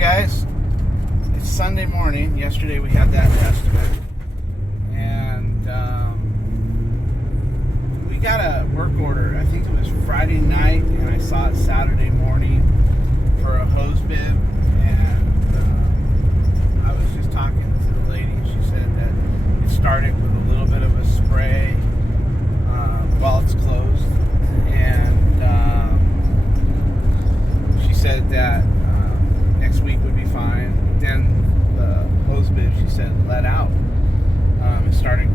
guys, it's Sunday morning. Yesterday we had that estimate, and we got a work order. I think it was Friday night, and I saw it Saturday morning for a hose bib. And I was just talking to the lady. She said that it started with a little bit of a spray while it's closed, and she said that next week would be fine. Then the hose bib, she said, let out. It started,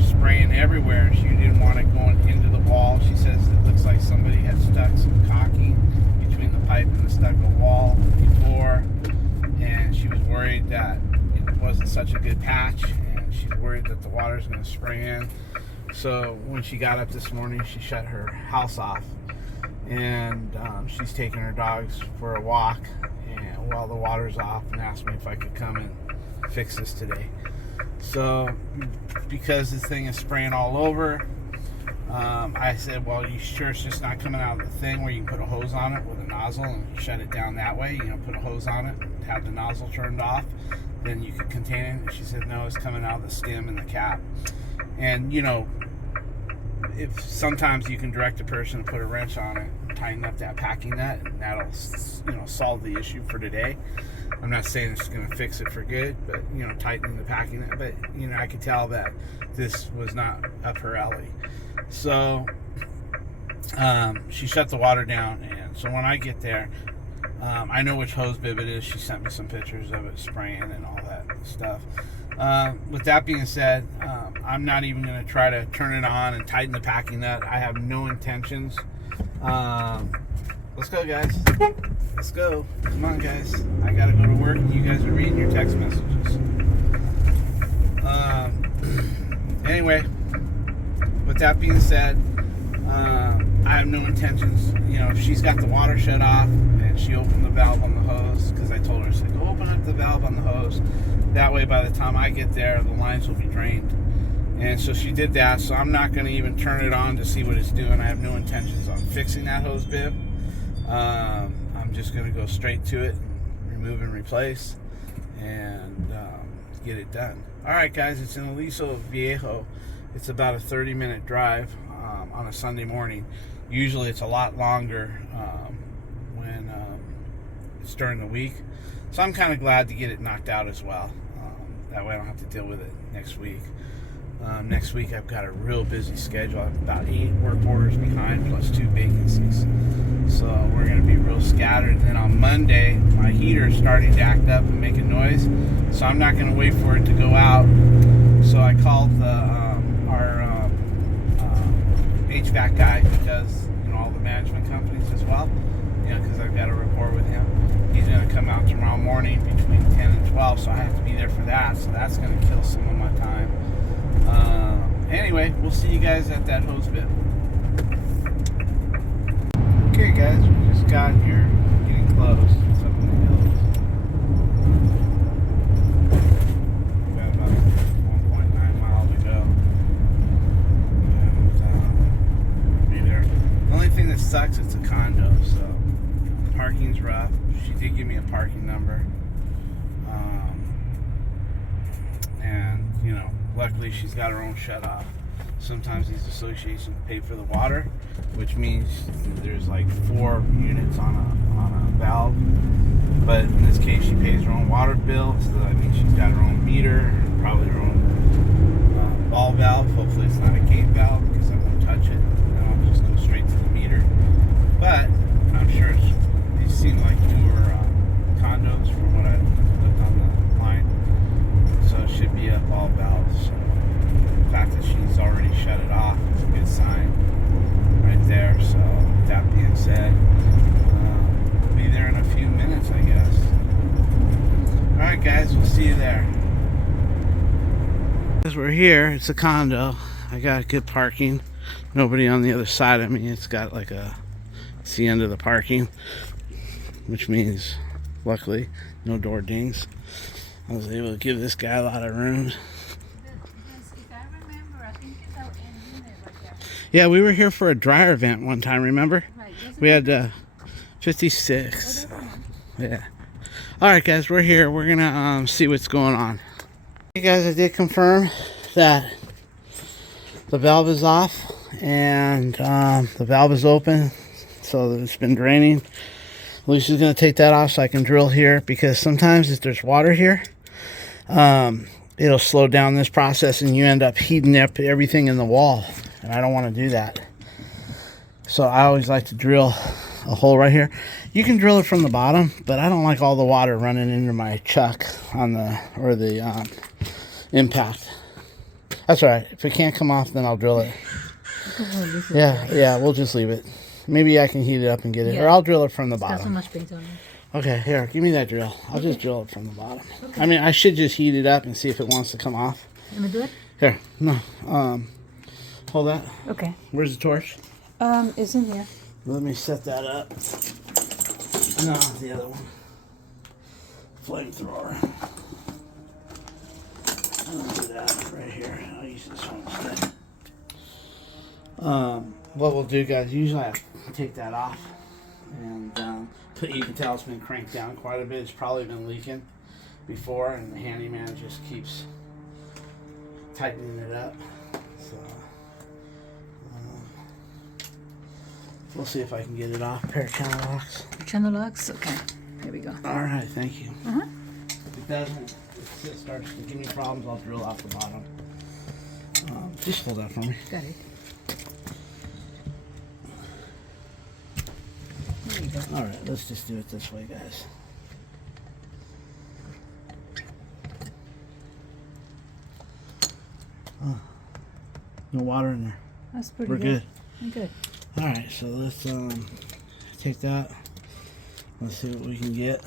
spraying everywhere. She didn't want it going into the wall. She says it looks like somebody had stuck some caulking between the pipe and the stucco wall before, and she was worried that it wasn't such a good patch, and she's worried that the water's going to spray in. So when she got up this morning, she shut her house off, and she's taking her dogs for a walk and while the water's off, and asked me if I could come and fix this today. So because this thing is spraying all over, I said, well, you sure it's just not coming out of the thing where you can put a hose on it with a nozzle and shut it down that way? Put a hose on it, have the nozzle turned off, then you could contain it. And she said, no, it's coming out of the stem and the cap. And if sometimes you can direct a person to put a wrench on it, tighten up that packing nut, and that'll solve the issue for today. I'm not saying it's going to fix it for good, but tightening the packing nut. But I could tell that this was not up her alley. So she shut the water down, and so when I get there, I know which hose bib it is. She sent me some pictures of it spraying and all that stuff. With that being said, I'm not even going to try to turn it on and tighten the packing nut. I have no intentions. Let's go, guys. Let's go. Come on, guys. I got to go to work, and you guys are reading your text messages. Anyway, with that being said, I have no intentions. If she's got the water shut off and she opened the valve on the hose, because I told her, I said, go open up the valve on the hose. That way, by the time I get there, the lines will be drained. And so she did that. So I'm not going to even turn it on to see what it's doing. I have no intentions on fixing that hose bib. I'm just going to go straight to it and remove and replace and get it done. All right, guys, it's in Aliso Viejo. It's about a 30-minute drive on a Sunday morning. Usually it's a lot longer when it's during the week. So I'm kind of glad to get it knocked out as well. That way I don't have to deal with it next week. Next week I've got a real busy schedule. I'm about 8 work orders behind plus 2 vacancies. So we're going to be real scattered. And then on Monday, my heater is starting to act up and make a noise. So I'm not going to wait for it to go out. So I called our HVAC guy who does all the management companies as well. Because I've got a rapport with him. He's going to come out tomorrow morning between 10 and 12, so I have to be there for that. So that's going to kill some of my time. Anyway, we'll see you guys at that hose bib. Okay, guys, we just got here, getting close. It's up in the hills. We've got about 1.9 miles to go. And be there. The only thing that sucks, it's a condo, so parking's rough. She did give me a parking number. And, luckily she's got her own shut-off. Sometimes these associations pay for the water, which means there's like 4 units on a valve. But in this case, she pays her own water bill, so that means she's got her own meter, probably her own ball valve. Hopefully it's not a gate valve, because I won't touch it. I'll just go straight to the meter. But I'm sure these seem like newer condos from what I've looked on the line. So it should be a ball valve. So the fact that she's already shut it off is a good sign right there. So with that being said, we'll be there in a few minutes, I guess. Alright, guys, we'll see you there. As we're here, it's a condo. I got good parking. Nobody on the other side of me. It's got like it's the end of the parking, which means luckily no door dings. I was able to give this guy a lot of room. If I remember, I think it's out in there right there. Yeah, we were here for a dryer event one time, remember? Right. We had 56. Yeah. All right, guys, we're here. We're gonna see what's going on. Hey guys, I did confirm that the valve is off and the valve is open, so it's been draining. Lucy's gonna take that off so I can drill here, because sometimes if there's water here, it'll slow down this process and you end up heating up everything in the wall, and I don't want to do that. So I always like to drill a hole right here. You can drill it from the bottom, but I don't like all the water running into my chuck on the impact. That's all right. If it can't come off, then I'll drill it. Yeah, we'll just leave it. Maybe I can heat it up and get it, or I'll drill it from the bottom. Got so much paint on it. Okay, here, give me that drill. I'll just drill it from the bottom. Okay. I mean, I should just heat it up and see if it wants to come off. Let me do it? Here, no. Hold that. Okay. Where's the torch? It's in here. Let me set that up. No, the other one. Flamethrower. I'll do that right here. I'll use this one instead. What we'll do, guys, usually I take that off, and you can tell it's been cranked down quite a bit. It's probably been leaking before, and the handyman just keeps tightening it up. So we'll see if I can get it off. Pair of channel locks. Channel locks? Okay. Here we go. All right, thank you. Uh-huh. If it doesn't, if it starts to give me problems, I'll drill off the bottom. Just hold that for me. Got it. There you go. All right, let's just do it this way, guys. No water in there. That's pretty We're good. I'm good. All right, so let's take that. Let's see what we can get.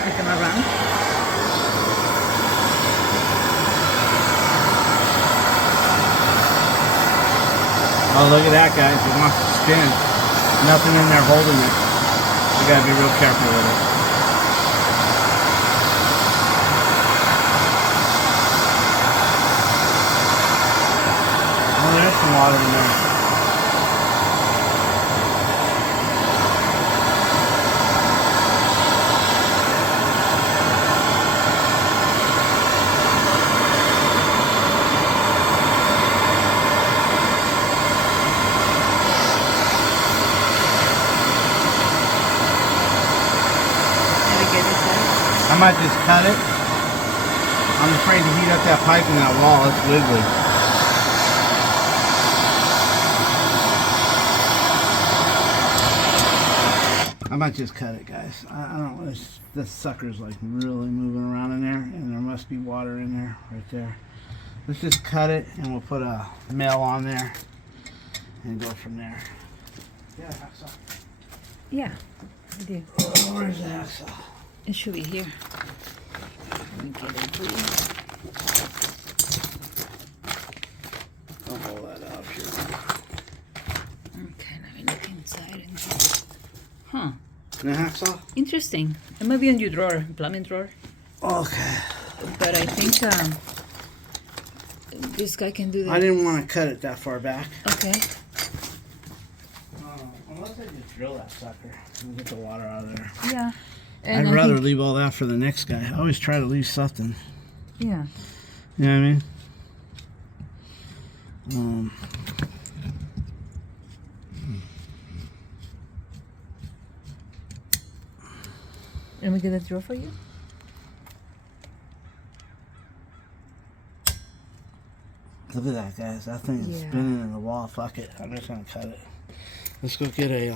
I come around. Oh, look at that, guys. It wants to spin. Nothing in there holding it. You gotta be real careful with it. Oh, there's some water in there. I might just cut it. I'm afraid to heat up that pipe in that wall. It's wiggly. I might just cut it, guys. I don't know. This sucker's like really moving around in there, and there must be water in there right there. Let's just cut it, and we'll put a nail on there and go from there. Yeah, hacksaw. Yeah, I do. Oh, where's the hacksaw? It should be here. Let me get it for you. I'll hold that up here. Okay, let me look inside. Huh. The hacksaw? Interesting. It might be in your drawer, plumbing drawer. Okay. But I think this guy can do that. I didn't want to cut it that far back. Okay. Unless I just drill that sucker and get the water out of there. Yeah. I'd rather leave all that for the next guy. I always try to leave something. Yeah. You know what I mean? Let me get a drawer for you. Look at that, guys. That thing is spinning in the wall. Fuck it. I'm just going to cut it. Let's go get a...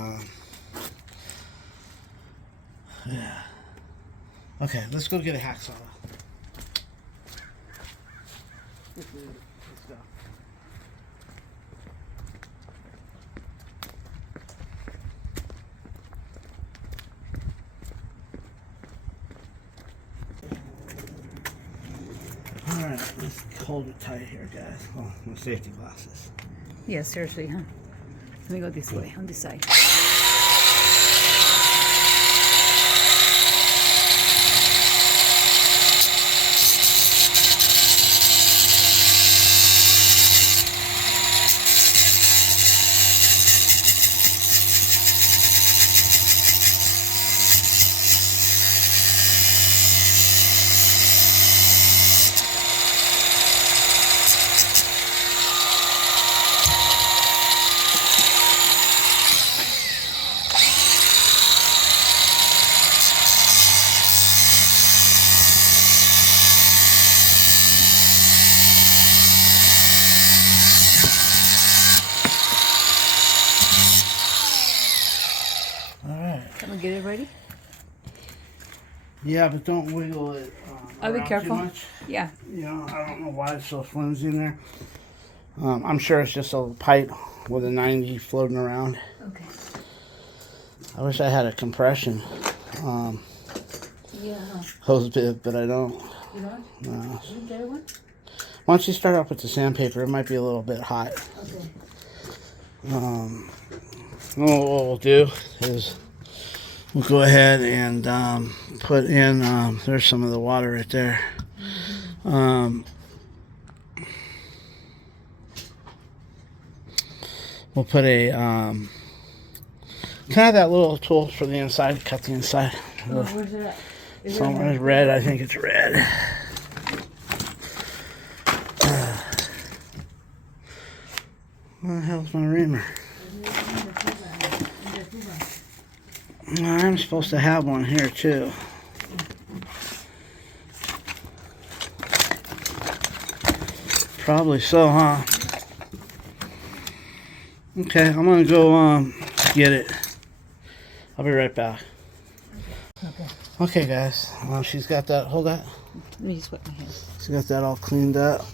yeah. Okay, let's go get a hacksaw. Let's go. Alright, let's hold it tight here, guys. Oh, my safety glasses. Yeah, seriously, huh? Let me go this way, on this side. get it ready? Yeah, but don't wiggle it I'll be around careful. too much. Yeah. You know, I don't know why it's so flimsy in there. I'm sure it's just a pipe with a 90 floating around. Okay. I wish I had a compression Yeah. hose bib, but I don't. You don't? No. You get one? Once you start off with the sandpaper, it might be a little bit hot. Okay. What we'll do is we'll go ahead and put in, there's some of the water right there. We'll put a, kind of that little tool for the inside, to cut the inside. Oh, where's it at? Is Somewhere red, I think it's red. Where the hell's my reamer? I'm supposed to have one here too. Probably so, huh? Okay, I'm gonna go get it. I'll be right back. Okay. Okay, guys. She's got that. Hold that. Let me just wet my hands. She's got that all cleaned up.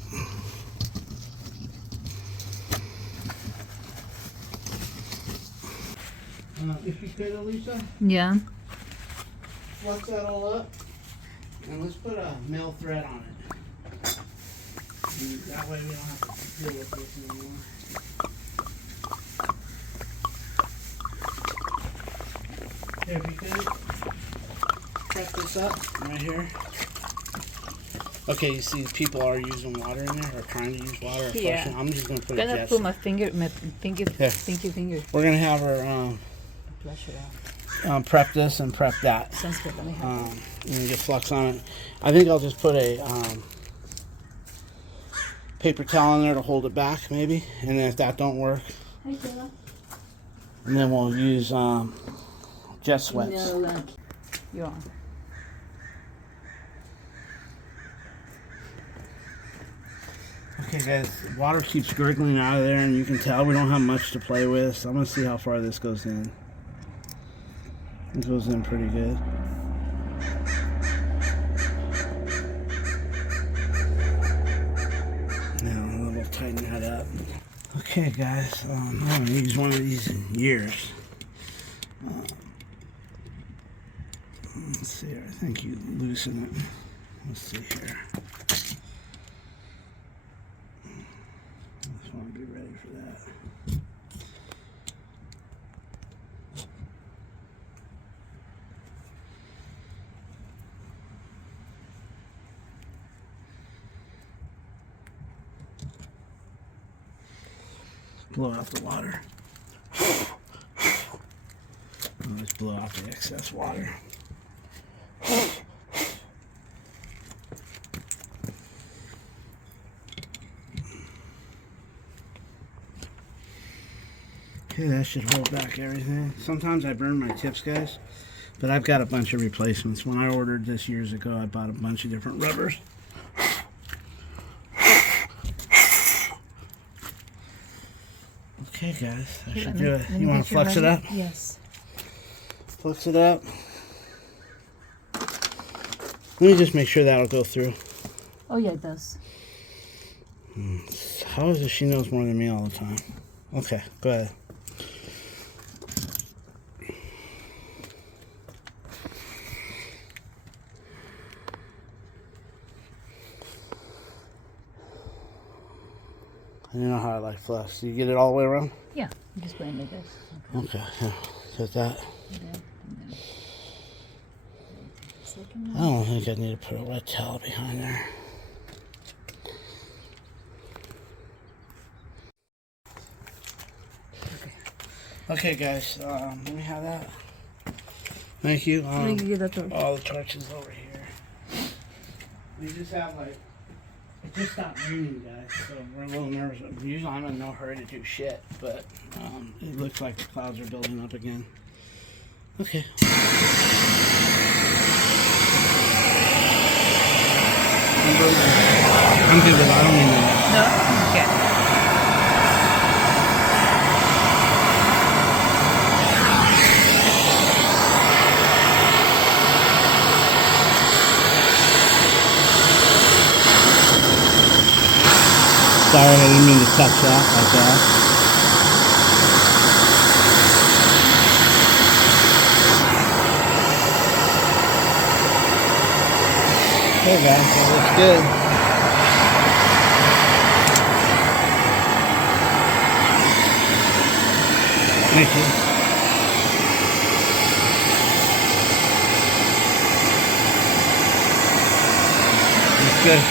If you could, Elisa, Yeah. flux that all up, and let's put a male thread on it. And that way we don't have to deal with this anymore. Here, if you could, press this up right here. Okay, you see people are using water in there, or trying to use water. Or Yeah. flushing. I'm just going to put I'm a gonna jet. put my finger, Here. pinky finger. We're going to have her Flush it out. prep this and prep that. Sounds good. Let me have And get flux on it. I think I'll just put a paper towel in there to hold it back, maybe. And then if that don't work, Hi, Kayla. and then we'll use jet sweats. No, you're on. Okay, guys, water keeps gurgling out of there, and you can tell we don't have much to play with. So I'm gonna see how far this goes in. It goes in pretty good. Now we'll tighten that up. Okay, guys, I haven't used one of these in years. Let's see here. I think you loosen it. Let's see here. Just want to be ready for that. Blow out the water. Let's blow out the excess water. Okay, that should hold back everything. Sometimes I burn my tips, guys, but I've got a bunch of replacements. When I ordered this years ago, I bought a bunch of different rubbers. Okay, guys, I should do it. You want to flux it up? Yes. Flux it up. Let me just make sure that'll go through. Oh yeah, it does. How is it she knows more than me all the time? Okay, go ahead. I don't know how I like flux. Do you get it all the way around? Yeah. I'm just putting it like this. Okay, yeah. Get that. Okay. And then second I one. don't think I need to put a wet towel behind there. Okay, guys, let me have that. Thank you. Let me give you the torch. All the torches over here. We just have like, it just stopped raining, guys, so we're a little nervous. Usually I'm in no hurry to do shit, but it looks like the clouds are building up again. Okay. I'm good with it. I don't need that. No? Okay. Sorry, I didn't mean to touch that like that. Okay guys, that looks good. Thank you. Looks good.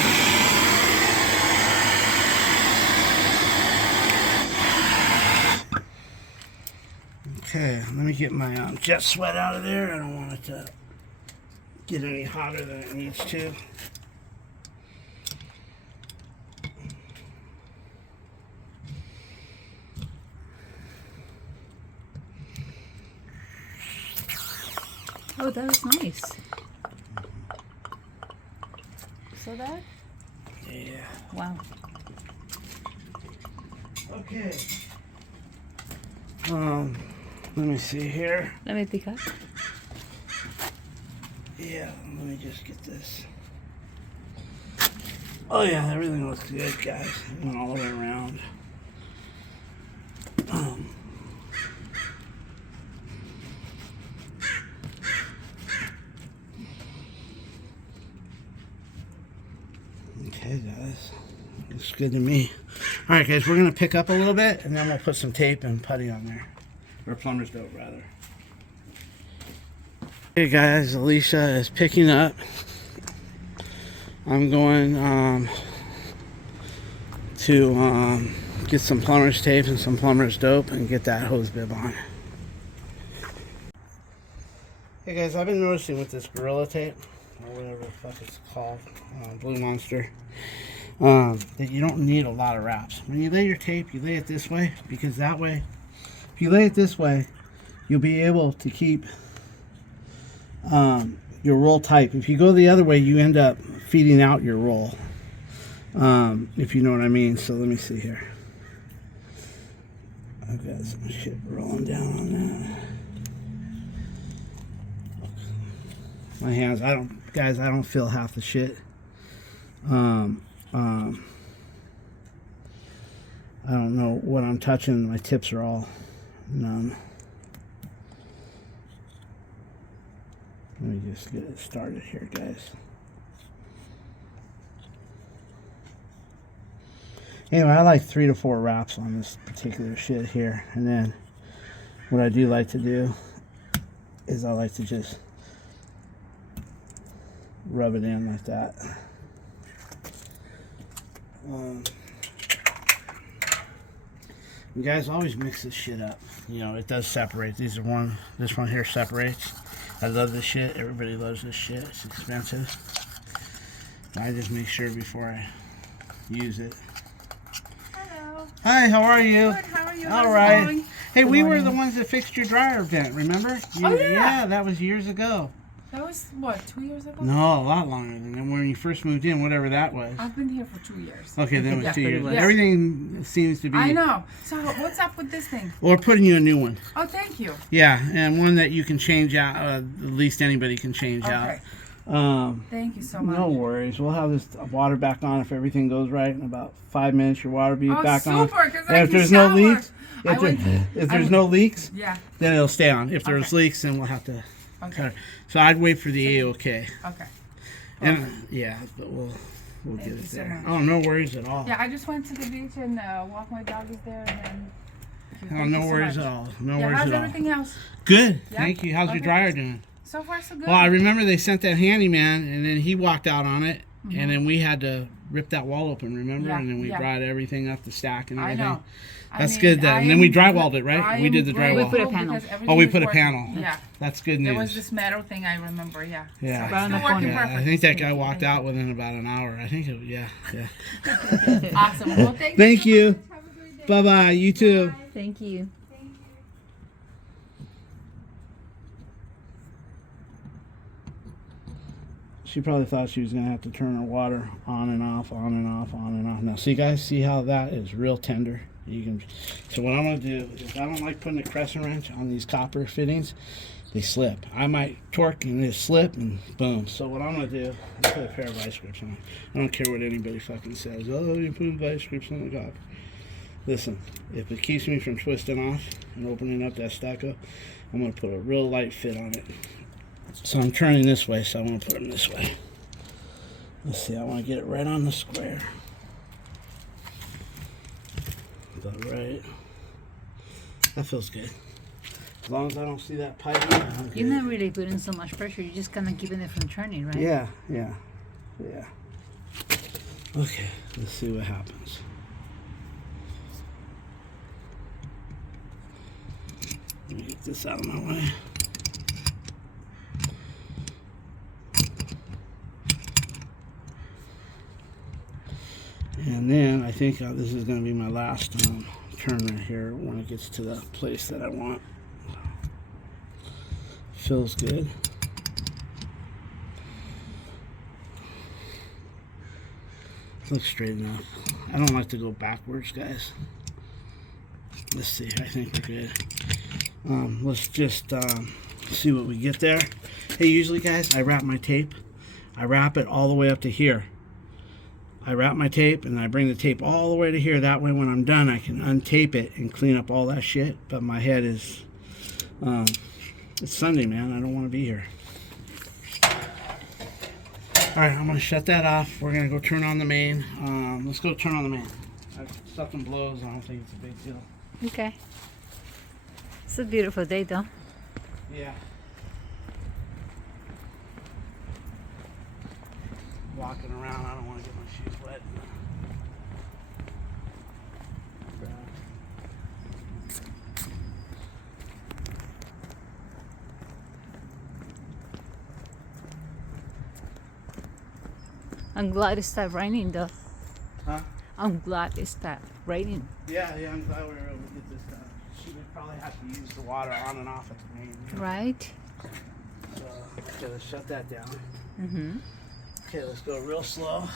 Okay, let me get my jet sweat out of there. I don't want it to get any hotter than it needs to. Oh, that was nice. So that? Yeah. Wow. Okay. Let me see here. Let me pick up. Yeah, let me just get this. Oh yeah, everything looks good, guys. Went all the way around. Okay, guys. Looks good to me. All right, guys, we're gonna pick up a little bit, and then we'll put some tape and putty on there, or plumber's dope, rather. Hey guys, Alicia is picking up. I'm going to get some plumber's tape and some plumber's dope and get that hose bib on. Hey guys, I've been noticing with this Gorilla Tape, or whatever the fuck it's called, Blue Monster, that you don't need a lot of wraps. When you lay your tape, you lay it this way, because that way, if you lay it this way, you'll be able to keep your roll tight. If you go the other way, you end up feeding out your roll, if you know what I mean. So let me see here. I've got some shit rolling down on that. My hands, I don't feel half the shit. I don't know what I'm touching. My tips are all numb. Let me just get it started here, guys. Anyway, I like 3 to 4 wraps on this particular shit here. And then what I do like to do is I like to just rub it in like that. You guys always mix this shit up. You know, it does separate. This one here separates. I love this shit. Everybody loves this shit. It's expensive. I just make sure before I use it. Hello. Hi, how are you? Good, how are you? All How's it right. going? Hey, Good we were morning. the ones that fixed your dryer vent, remember? Oh, yeah. Yeah, that was years ago. That was, what, 2 years ago? No, a lot longer than that. When you first moved in, whatever that was. I've been here for 2 years. Okay, then it was Yeah, 2 years. yeah. Everything seems to be... I know. So what's up with this thing? Or putting you a new one. Oh, thank you. Yeah, and one that you can change out, at least anybody can change Okay. out. Thank you so much. No worries. We'll have this water back on if everything goes right. In about 5 minutes, your water will be back on. Super, 'cause I And if can there's no shower. leaks, I went- if there's no leaks, Yeah, then it'll stay on. If there's Okay. leaks, then we'll have to cut okay, it. So I'd wait for the A-OK. okay. And yeah, but we'll Thank get you it so there. much. Oh, no worries at all. Yeah, I just went to the beach and walked my doggies there and then... Oh, Thank no you so worries much. at all. No Yeah, worries how's at all. everything else? Good. Yeah? Thank you. How's your Okay. dryer doing? So far, so good. Well, I remember they sent that handyman, and then he walked out on it, Mhm. and then we had to rip that wall open, remember? Yeah, and then we yeah. brought everything up the stack and I everything. know. That's good then. And then we drywalled it, right? We did the drywall. We put a panel. Oh, we put a panel. Yeah. That's good There news. was this metal thing I remember, yeah. Yeah. So Right it's on still the working yeah, perfect. I think that guy walked out within about an hour. I think it, yeah. Awesome. Well, thank Thank you. you. So much. Have a great day. Bye-bye. You too. Bye. Thank you. Thank you. She probably thought she was going to have to turn her water on and off, on and off, on and off. Now, see, guys, see how that is real tender? You can. So what I'm going to do is I don't like putting a crescent wrench on these copper fittings they slip. I might torque and they slip and boom. So what I'm gonna do is put a pair of vice grips on. I don't care what anybody fucking says. Oh, you put vice grips on the top. Listen, if it keeps me from twisting off and opening up that stucco, I'm gonna put a real light fit on it. So I'm turning this way, so I want to put them this way. Let's see, I want to get it right on the square. About right. That feels good. As long as I don't see that pipe, I'm You're good. not really putting so much pressure. You're just kind of keeping it from turning, right? Yeah. Okay, let's see what happens. Let me get this out of my way. And then I think this is going to be my last turn right here when it gets to the place that I want. Feels good. Looks straight enough. I don't like to go backwards, guys. Let's see. I think we're good. Let's just see what we get there. Hey, usually, guys, I wrap my tape. I wrap it all the way up to here. I wrap my tape and I bring the tape all the way to here. That way when I'm done I can untape it and clean up all that shit. But my head is, it's Sunday, man. I don't want to be here. Alright, I'm going to shut that off. We're going to go turn on the main. Let's go turn on the main. If something blows, I don't think it's a big deal. Okay. It's a beautiful day, though. Yeah. Walking around, I don't want to get my shoes wet. I'm glad it stopped raining, though. Huh? I'm glad it stopped raining. Yeah, I'm glad we were able to get this done. She would probably have to use the water on and off at the main. Right? So, okay, let's shut that down. Mm-hmm. Okay, let's go real slow.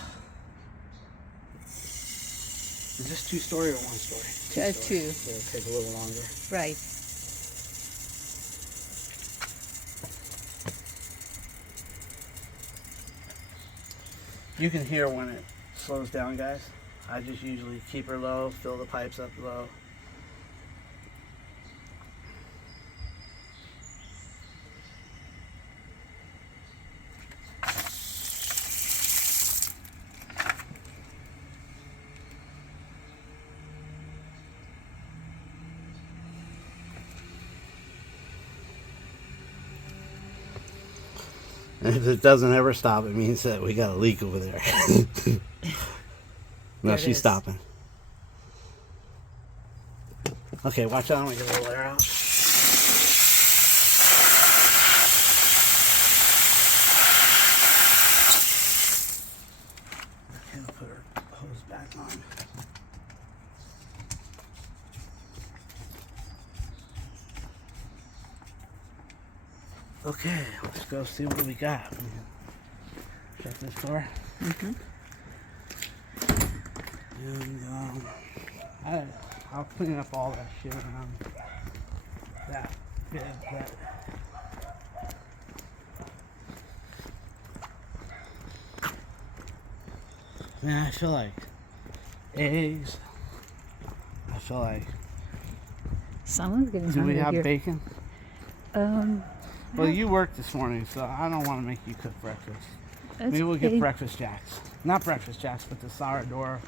Is this 2-story or 1-story? Two. So it'll take a little longer. Right. You can hear when it slows down, guys. I just usually keep her low, fill the pipes up low. And if it doesn't ever stop, it means that we got a leak over there. No, There it she's is. stopping. Okay, watch out. I'm going to get a little air out. Okay, I'll put her hose back on. Okay, let's go see what we got. Shut this door. Mm-hmm. And I'll clean up all that shit around that bed. Man, I feel like eggs. I feel like. Someone's getting Do we hungry have here. bacon? Well, no. you worked this morning, so I don't want to make you cook breakfast. That's Maybe we'll get okay. breakfast jacks. Not breakfast jacks, but the sourdough.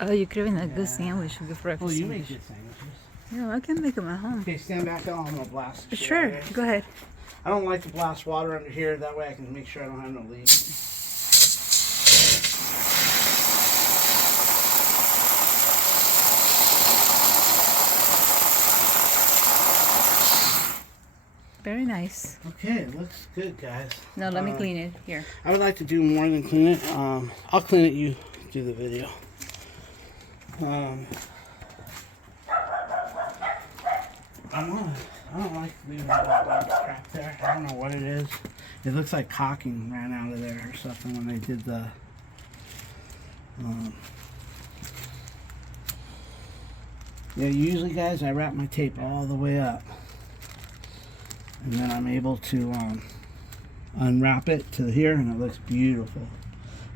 Oh, you're craving a Yeah. good sandwich, a good breakfast Well, you sandwich. make good sandwiches. Yeah, I can make them at home. Okay, stand back out. I'm gonna blast. the shit out Sure, of here. go ahead. I don't like to blast water under here. That way I can make sure I don't have no leaks. Very nice. Okay, it looks good, guys. Now let me clean it. Here. I would like to do more than clean it. I'll clean it. You do the video. I don't like leaving that black crap there. I don't know what it is. It looks like caulking ran out of there or something when they did the. Yeah, usually, guys, I wrap my tape all the way up. And then I'm able to unwrap it to here, and it looks beautiful.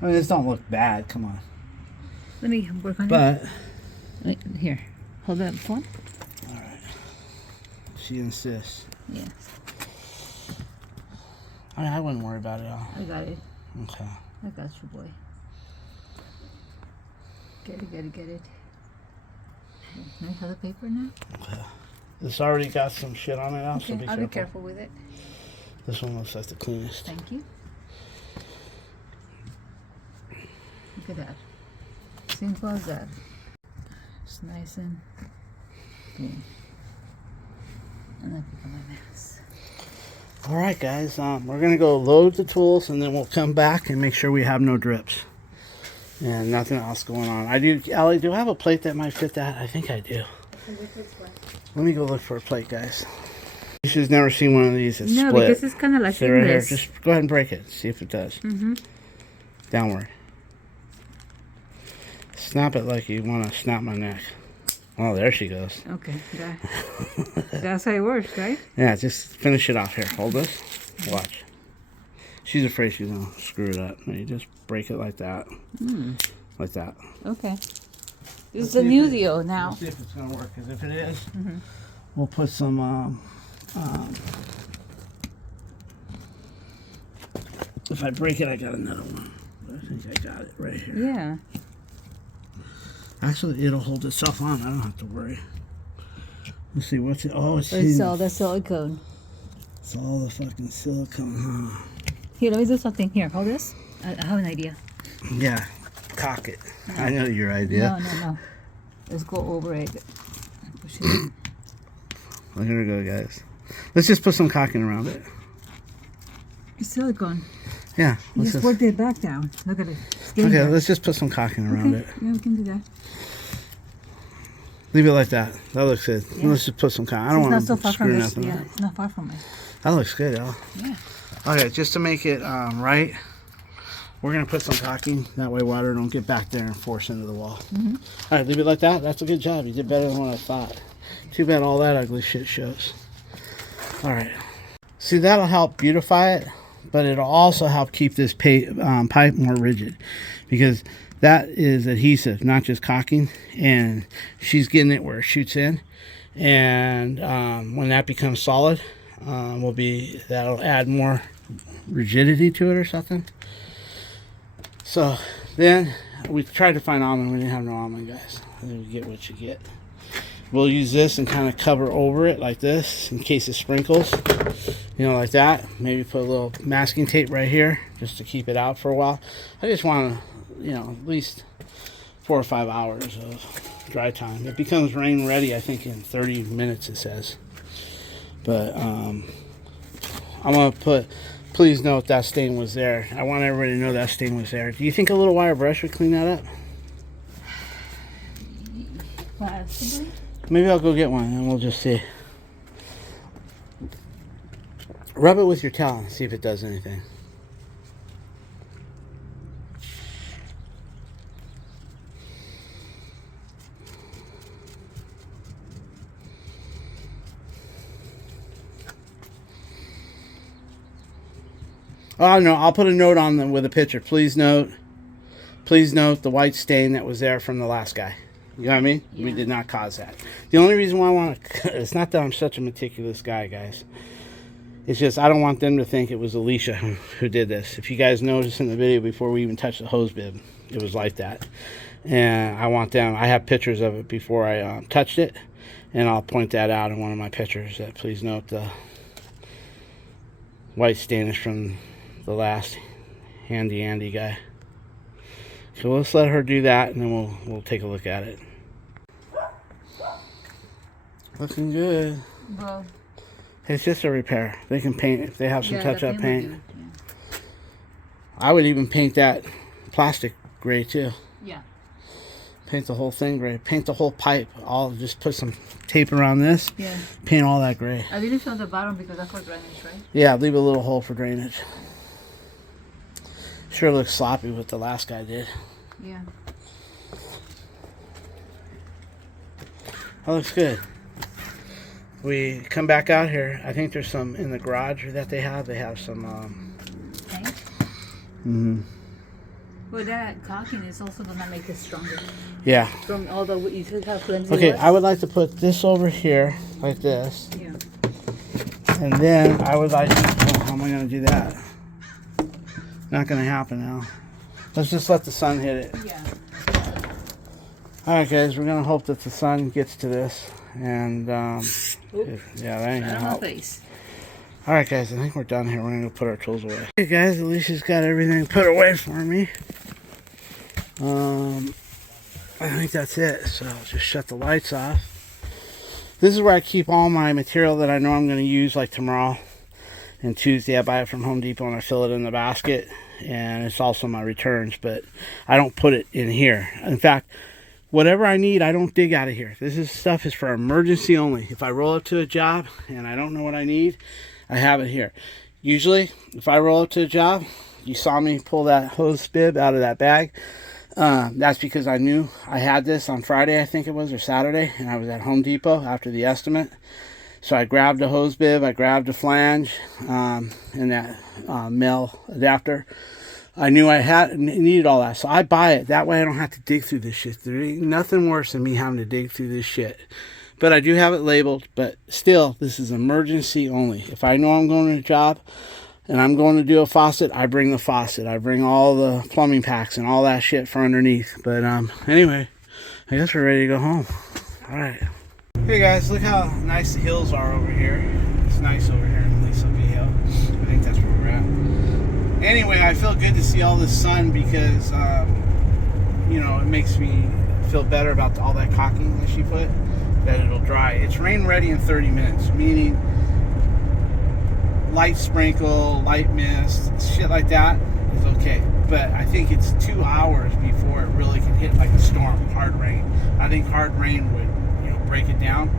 I mean, this don't look bad. Come on. Let me work on it. But Wait, here, hold that phone. all right, she insists. Yeah, I mean, I wouldn't worry about it all. I got it. Okay. I got you, boy. Get it. Can I have the paper now? Okay. This already got some shit on it now, so Okay, be I'll careful. be careful with it. This one looks like the cleanest. Thank you. Look at that. Simple as that. It's nice and clean. And I pick up my mess. All right, guys. We're gonna go load the tools, and then we'll come back and make sure we have no drips and nothing else going on. Ellie, do I have a plate that might fit that? I think I do. Let me go look for a plate, guys. She's never seen one of these that's No, split. because it's kind of like Sit right here. this. Just go ahead and break it. See if it does. Mm-hmm. Downward. Snap it like you want to snap my neck. Oh, there she goes. Okay, that's how it works, right? Yeah, just finish it off here. Hold this. Watch. She's afraid she's going to screw it up. You just break it like that. Like that. Okay. This is a new deal now. Let's see if it's going to work. Because if it is, we'll put some... if I break it, I got another one. But I think I got it right here. Yeah. Actually, it'll hold itself on. I don't have to worry. Let's see, what's it? Oh, it's all the silicone. It's all the fucking silicone, huh? Here, let me do something. Here, hold this. I have an idea. Yeah, cock it. I know your idea. No. Let's go over it. Push it in. Well, here we go, guys. Let's just put some caulking around it. It's silicone. Yeah. You just work it back down. Look at it. Okay, let's just put some caulking around it. Yeah, we can do that. Leave it like that. That looks good. Yeah. Let's just put some caulking. I don't want to screw nothing up. Yeah, it's not far from it. That looks good, y'all. Yeah. Okay, just to make it right, we're going to put some caulking. That way water don't get back there and force into the wall. All right, leave it like that. That's a good job. You did better than what I thought. Too bad all that ugly shit shows. All right. See, that'll help beautify it, but it'll also help keep this pipe more rigid, because that is adhesive, not just caulking, and she's getting it where it shoots in. And when that becomes solid, that'll add more rigidity to it or something. So then we tried to find almond. We didn't have no almond, guys. You get what you get. We'll use this and kind of cover over it like this in case it sprinkles, you know, like that. Maybe put a little masking tape right here just to keep it out for a while. I just want to, you know, at least 4 or 5 hours of dry time. It becomes rain ready, I think, in 30 minutes, it says. But I'm going to put, please note that stain was there. I want everybody to know that stain was there. Do you think a little wire brush would clean that up? Possibly. Maybe I'll go get one and we'll just see. Rub it with your towel and see if it does anything. Oh no, I'll put a note on them with a picture. Please note the white stain that was there from the last guy. You know what I mean? Yeah. We did not cause that. The only reason why I want to, it's not that I'm such a meticulous guy, guys. It's just I don't want them to think it was Alicia who did this. If you guys noticed in the video before we even touched the hose bib, it was like that. And I want them, I have pictures of it before I touched it, and I'll point that out in one of my pictures. That please note the white stain is from the last Handy Andy guy. So let's let her do that, and then we'll take a look at it. Looking good. Well, it's just a repair. They can paint if they have some touch-up paint. Yeah. I would even paint that plastic gray too. Yeah. Paint the whole thing gray. Paint the whole pipe. I'll just put some tape around this. Yeah. Paint all that gray. I didn't show the bottom because that's for drainage, right? Yeah, leave a little hole for drainage. Sure looks sloppy what the last guy did. Yeah. That looks good. we come back out here. I think there's some in the garage that they have. They have some. Paint? Mm-hmm. Well, that caulking is also gonna make it stronger. Yeah. From all the you see how flimsy Okay, it was? I would like to put this over here like this, Yeah. and then I would like. How am I going to do that? Not going to happen now. Let's just let the sun hit it. Yeah. All right, guys, we're going to hope that the sun gets to this, and yeah, that ain't gonna help. Face. All right, guys, I think we're done here. We're going to put our tools away. Hey, guys, Alicia's got everything put away for me. I think that's it. So I'll just shut the lights off. This is where I keep all my material that I know I'm going to use, like tomorrow and Tuesday. I buy it from Home Depot and I fill it in the basket, and it's also my returns, but I don't put it in here. In fact, whatever I need, I don't dig out of here. Stuff is for emergency only. If I roll up to a job and I don't know what I need, I have it here. Usually, if I roll up to a job, you saw me pull that hose bib out of that bag. That's because I knew I had this on Friday, I think it was, or Saturday, and I was at Home Depot after the estimate. So I grabbed a hose bib, I grabbed a flange, and that male adapter. I knew I needed all that, so I buy it. That way I don't have to dig through this shit. There ain't nothing worse than me having to dig through this shit. But I do have it labeled, but still, this is emergency only. If I know I'm going to a job and I'm going to do a faucet, I bring the faucet. I bring all the plumbing packs and all that shit for underneath. But anyway, I guess we're ready to go home. All right. Hey guys, look how nice the hills are over here. It's nice over here in Lisa B Hill. I think that's where we're at. Anyway, I feel good to see all this sun because, you know, it makes me feel better about all that caulking that she put, that it'll dry. It's rain ready in 30 minutes, meaning light sprinkle, light mist, shit like that is okay. But I think it's 2 hours before it really can hit like a storm, hard rain. I think hard rain would, you know, break it down.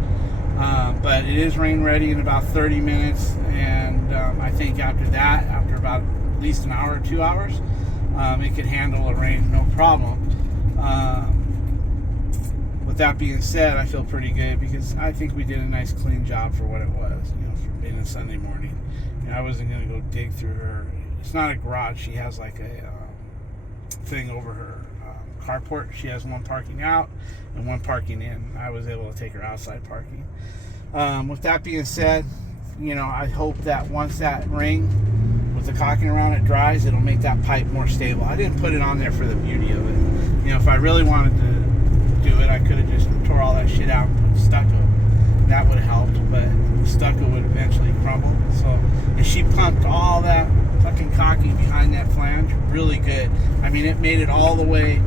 But it is rain ready in about 30 minutes, and I think after that, after about at least an hour or 2 hours, it could handle the rain no problem. With that being said, I feel pretty good because I think we did a nice clean job for what it was, you know, for being a Sunday morning. You know, I wasn't going to go dig through her. It's not a garage. She has like a thing over her carport. She has one parking out and one parking in. I was able to take her outside parking. With that being said, you know, I hope that once that ring with the caulking around it dries, it'll make that pipe more stable. I didn't put it on there for the beauty of it. You know, if I really wanted to do it, I could have just tore all that shit out and put stucco. That would have helped, but the stucco would eventually crumble. So, and she pumped all that fucking caulking behind that flange really good. I mean, it made it all the way.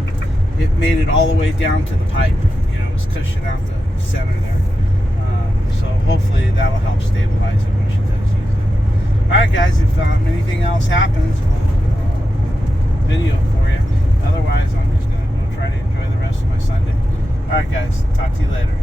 It made it all the way down to the pipe. You know, it was cushioning out the center there. So hopefully that'll help stabilize it when she does use it. All right, guys. If anything else happens, I'll video for you. Otherwise, I'm just gonna go try to enjoy the rest of my Sunday. All right, guys. Talk to you later.